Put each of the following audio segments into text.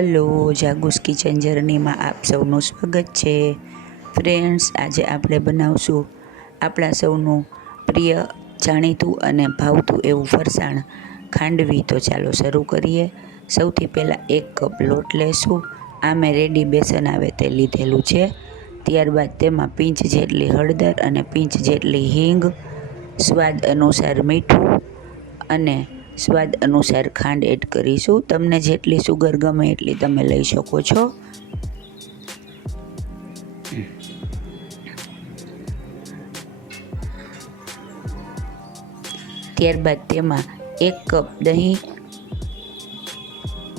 Hello, જાગુસ kitchen જર્નીમાં આપ સૌનું સ્વાગત છે. ફ્રેન્ડ્સ, આજે આપણે બનાવશું આપણા સૌનું પ્રિય, જાણીતું અને ભાવતું એવું ફરસાણ ખાંડવી. તો ચાલો શરૂ કરીએ. સૌથી પહેલાં 1 કપ લોટ લેશું. આ મેં રેડી બેસન આવે તે લીધેલું છે. ત્યારબાદ તેમાં પિંચ જેટલી હળદર અને પિંચ જેટલી હિંગ, સ્વાદ અનુસાર મીઠું અને સ્વાદ અનુસાર ખાંડ એડ કરીશું. તમને જેટલી સુગર ગમે એટલી તમે લઈ શકો છો. ત્યારબાદ તેમાં 1 કપ દહીં,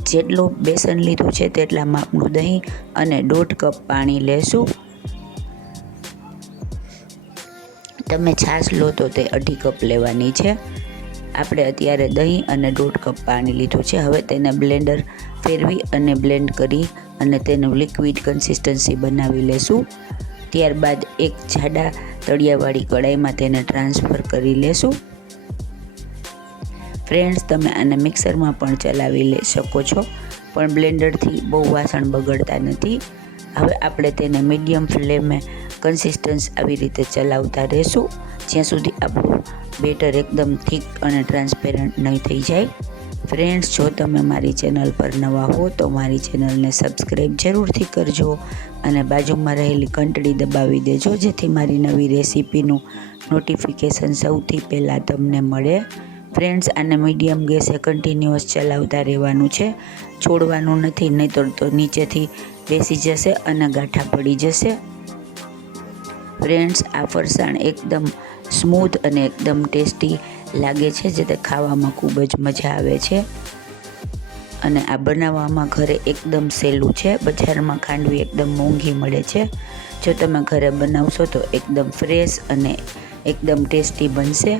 જેટલું બેસન લીધું છે તેટલા માપનું દહીં અને 1.5 કપ પાણી લેશું. તમે છાશ લો તો તે 2.5 કપ લેવાની છે. આપણે અત્યારે દહીં અને 1.5 કપ પાણી લીધું છે. હવે તેને બ્લેન્ડર ફેરવી અને બ્લેન્ડ કરી અને તેનું લિક્વિડ કન્સિસ્ટન્સી બનાવી લેશું. ત્યારબાદ એક જાડા તળિયાવાળી કઢાઈમાં તેને ટ્રાન્સફર કરી લેશું. ફ્રેન્ડ્સ, તમે આને મિક્સરમાં પણ ચલાવી શકો છો, પણ બ્લેન્ડરથી બહુ વાસણ બગડતા નથી. હવે આપણે તેને મીડિયમ ફ્લેમે કન્સિસ્ટન્સ આવી રીતે ચલાવતા રહેશું, જ્યાં સુધી આપણું બેટર એકદમ થીક અને ટ્રાન્સપેરન્ટ નહીં થઈ જાય. ફ્રેન્ડ્સ, જો તમે મારી ચેનલ પર નવા હો તો મારી ચેનલને સબસ્ક્રાઈબ જરૂરથી કરજો અને બાજુમાં રહેલી ઘંટડી દબાવી દેજો, જેથી મારી નવી રેસીપીનું નોટિફિકેશન સૌથી પહેલાં તમને મળે. ફ્રેન્ડ્સ, આને મીડિયમ ગેસે કન્ટિન્યુઅસ ચલાવતા રહેવાનું છે, છોડવાનું નથી, નહીંતર તો નીચેથી બેસી જશે અને ગાંઠા પડી જશે. ફ્રેન્ડ્સ, આ ફરસાણ એકદમ સ્મૂથ અને એકદમ ટેસ્ટી લાગે છે, જે તે ખાવામાં ખૂબ જ મજા આવે છે અને આ બનાવવામાં ઘરે એકદમ સહેલું છે. બજારમાં ખાંડવી એકદમ મોંઘી મળે છે. જો તમે ઘરે બનાવશો તો એકદમ ફ્રેશ અને એકદમ ટેસ્ટી બનશે.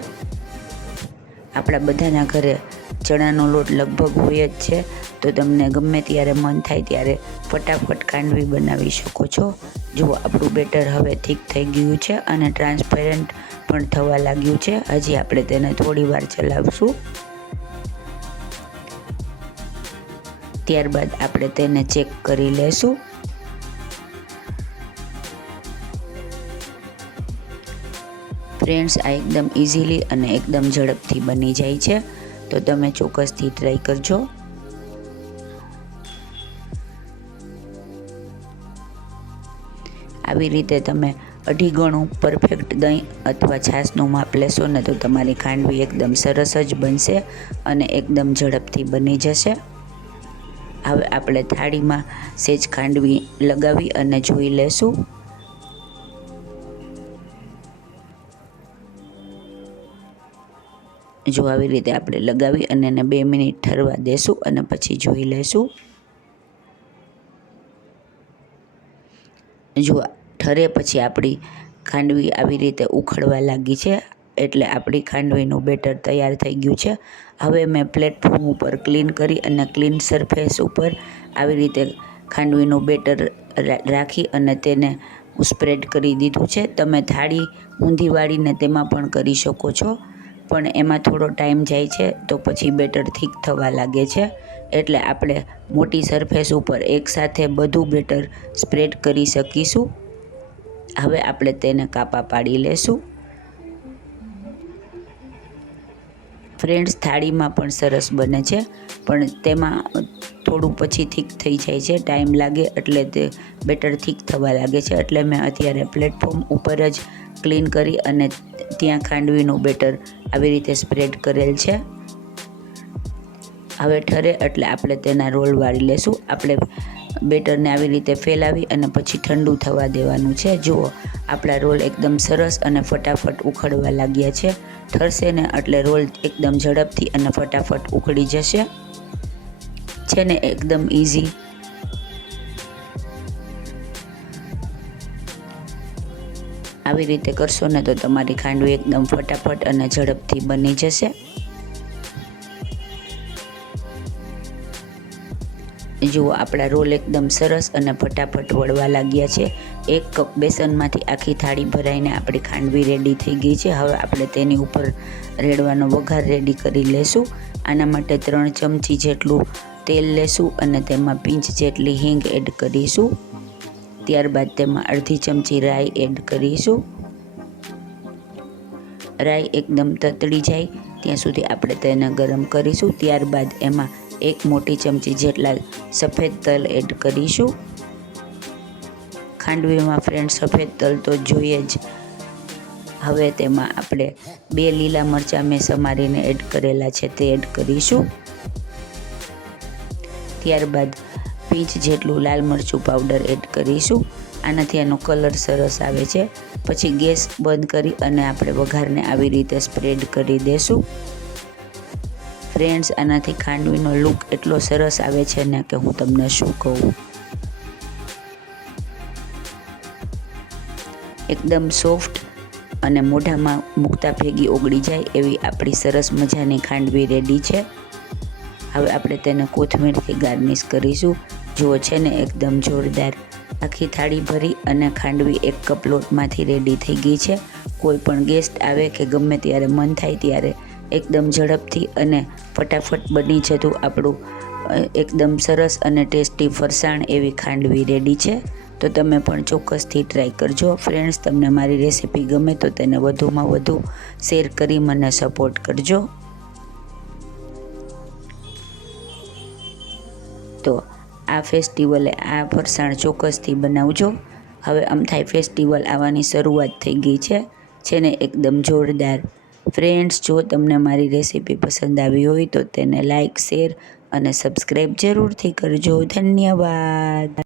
આપણા બધાના ઘરે ચણાનો લોટ લગભગ હોય જ છે, તો તમને ગમે ત્યારે મન થાય ત્યારે ફટાફટ ખાંડવી બનાવી શકો છો. જુઓ, આપણું બેટર હવે થીક થઈ ગયું છે અને ટ્રાન્સપેરન્ટ પણ થવા લાગ્યું છે. હજી આપણે તેને થોડી વાર ચલાવશું. ત્યારબાદ આપણે તેને ચેક કરી લેશું. ફ્રેન્ડ્સ, આ એકદમ ઇઝીલી અને એકદમ ઝડપથી બની જાય છે, તો તમે ચોક્કસથી ટ્રાય કરજો. આવી રીતે તમે 2.5 ગણું પરફેક્ટ દહીં અથવા છાશનું માપ લેશો ને તો તમારી ખાંડવી એકદમ સરસ જ બનશે અને એકદમ ઝડપથી બની જશે. હવે આપણે થાળીમાં સેજ ખાંડવી લગાવી અને જોઈ લેશું. જો આવી રીતે આપણે લગાવી અને એને 2 મિનિટ ઠરવા દેશું અને પછી જોઈ લેશું. જો ઠરે પછી આપણી ખાંડવી આવી રીતે ઉખડવા લાગી છે, એટલે આપણી ખાંડવીનું બેટર તૈયાર થઈ ગયું છે. હવે મેં પ્લેટફોર્મ ઉપર ક્લીન કરી અને ક્લીન સરફેસ ઉપર આવી રીતે ખાંડવીનું બેટર રાખી અને તેને સ્પ્રેડ કરી દીધું છે. તમે થાળી ઊંધી વાળીને તેમાં પણ કરી શકો છો, પણ એમાં થોડો ટાઈમ જાય છે, તો પછી બેટર થીક થવા લાગે છે. એટલે આપણે મોટી સરફેસ ઉપર એકસાથે બધું બેટર સ્પ્રેડ કરી શકીશું. હવે આપણે તેને કાપા પાડી લેશું. ફ્રેન્ડ્સ, થાળીમાં પણ સરસ બને છે, પણ તેમાં થોડું પછી થીક થઈ જાય છે, ટાઈમ લાગે, એટલે તે બેટર થીક થવા લાગે છે. એટલે મેં અત્યારે પ્લેટફોર્મ ઉપર જ ક્લીન કરી અને ત્યાં ખાંડવીનું બેટર આવી રીતે સ્પ્રેડ કરેલ છે. હવે ઠરે એટલે આપણે તેના રોલ વાળી લેશું. આપણે બેટરને આવી રીતે ફેલાવી અને પછી ઠંડુ થવા દેવાનું છે. જુઓ, આપણા રોલ એકદમ સરસ અને ફટાફટ ઉખડવા લાગ્યા છે. ઠરશે ને એટલે રોલ એકદમ ઝડપથી અને ફટાફટ ઉખડી જશે. છે ને એકદમ ઇઝી. આવી રીતે કરશો ને તો તમારી ખાંડવી એકદમ ફટાફટ અને ઝડપથી બની જશે. જુઓ, આપણા રોલ એકદમ સરસ અને ફટાફટ વળવા લાગ્યા છે. 1 કપ બેસનમાંથી આખી થાળી ભરાઈને આપણી ખાંડવી રેડી થઈ ગઈ છે. હવે આપણે તેની ઉપર રેડવાનો વઘાર રેડી કરી લેશું. આના માટે 3 ચમચી જેટલું તેલ લેશું અને તેમાં પિંચ જેટલી હિંગ એડ કરીશું. ત્યારબાદ તેમાં અડધી ચમચી રાઈ એડ કરીશું. રાઈ એકદમ તતડી જાય ત્યાં સુધી આપણે તેને ગરમ કરીશું. ત્યારબાદ એમાં 1 મોટી ચમચી જેટલા સફેદ તલ એડ કરીશું. ખાંડવીમાં ફ્રેન્ડ સફેદ તલ તો જોઈએ જ. હવે તેમાં આપણે 2 લીલા મરચાં મેં સમારીને એડ કરેલા છે તે એડ કરીશું. ત્યારબાદ પિંચ જેટલું લાલ મરચું પાવડર એડ કરીશું. આનાથી આનો કલર સરસ આવે છે. પછી ગેસ બંધ કરી અને આપણે વઘારને આવી રીતે સ્પ્રેડ કરી દેશું. ફ્રેન્ડ્સ, આનાથી ખાંડવીનો લુક એટલો સરસ આવે છે ને કે હું તમને શું કહું. એકદમ સોફ્ટ અને મોઢામાં મૂકતા ભેગી ઓગળી જાય એવી આપણી સરસ મજાની ખાંડવી રેડી છે. હવે આપણે તેને કોથમીરથી ગાર્નિશ કરીશું. જુઓ છે ને એકદમ જોરદાર. આખી થાળી ભરી અને ખાંડવી 1 કપ લોટમાંથી રેડી થઈ ગઈ છે. કોઈ પણ ગેસ્ટ આવે કે ગમે ત્યારે મન થાય ત્યારે એકદમ ઝડપથી અને ફટાફટ બની જતું આપણું એકદમ સરસ અને ટેસ્ટી ફરસાણ એવી ખાંડવી રેડી છે. તો તમે પણ ચોક્કસથી ટ્રાય કરજો. ફ્રેન્ડ્સ, તમને મારી રેસીપી ગમે તો તેને વધુમાં વધુ શેર કરી મને સપોર્ટ કરજો. તો આ ફેસ્ટિવલે આ ફરસાણ ચોક્કસથી બનાવજો. હવે અમથાઈ ફેસ્ટિવલ આવવાની શરૂઆત થઈ ગઈ છે ને એકદમ જોરદાર. ફ્રેન્ડ્સ, જો તમને મારી રેસીપી પસંદ આવી હોય તો તેને લાઇક, શેર અને સબસ્ક્રાઈબ જરૂરથી કરજો. ધન્યવાદ.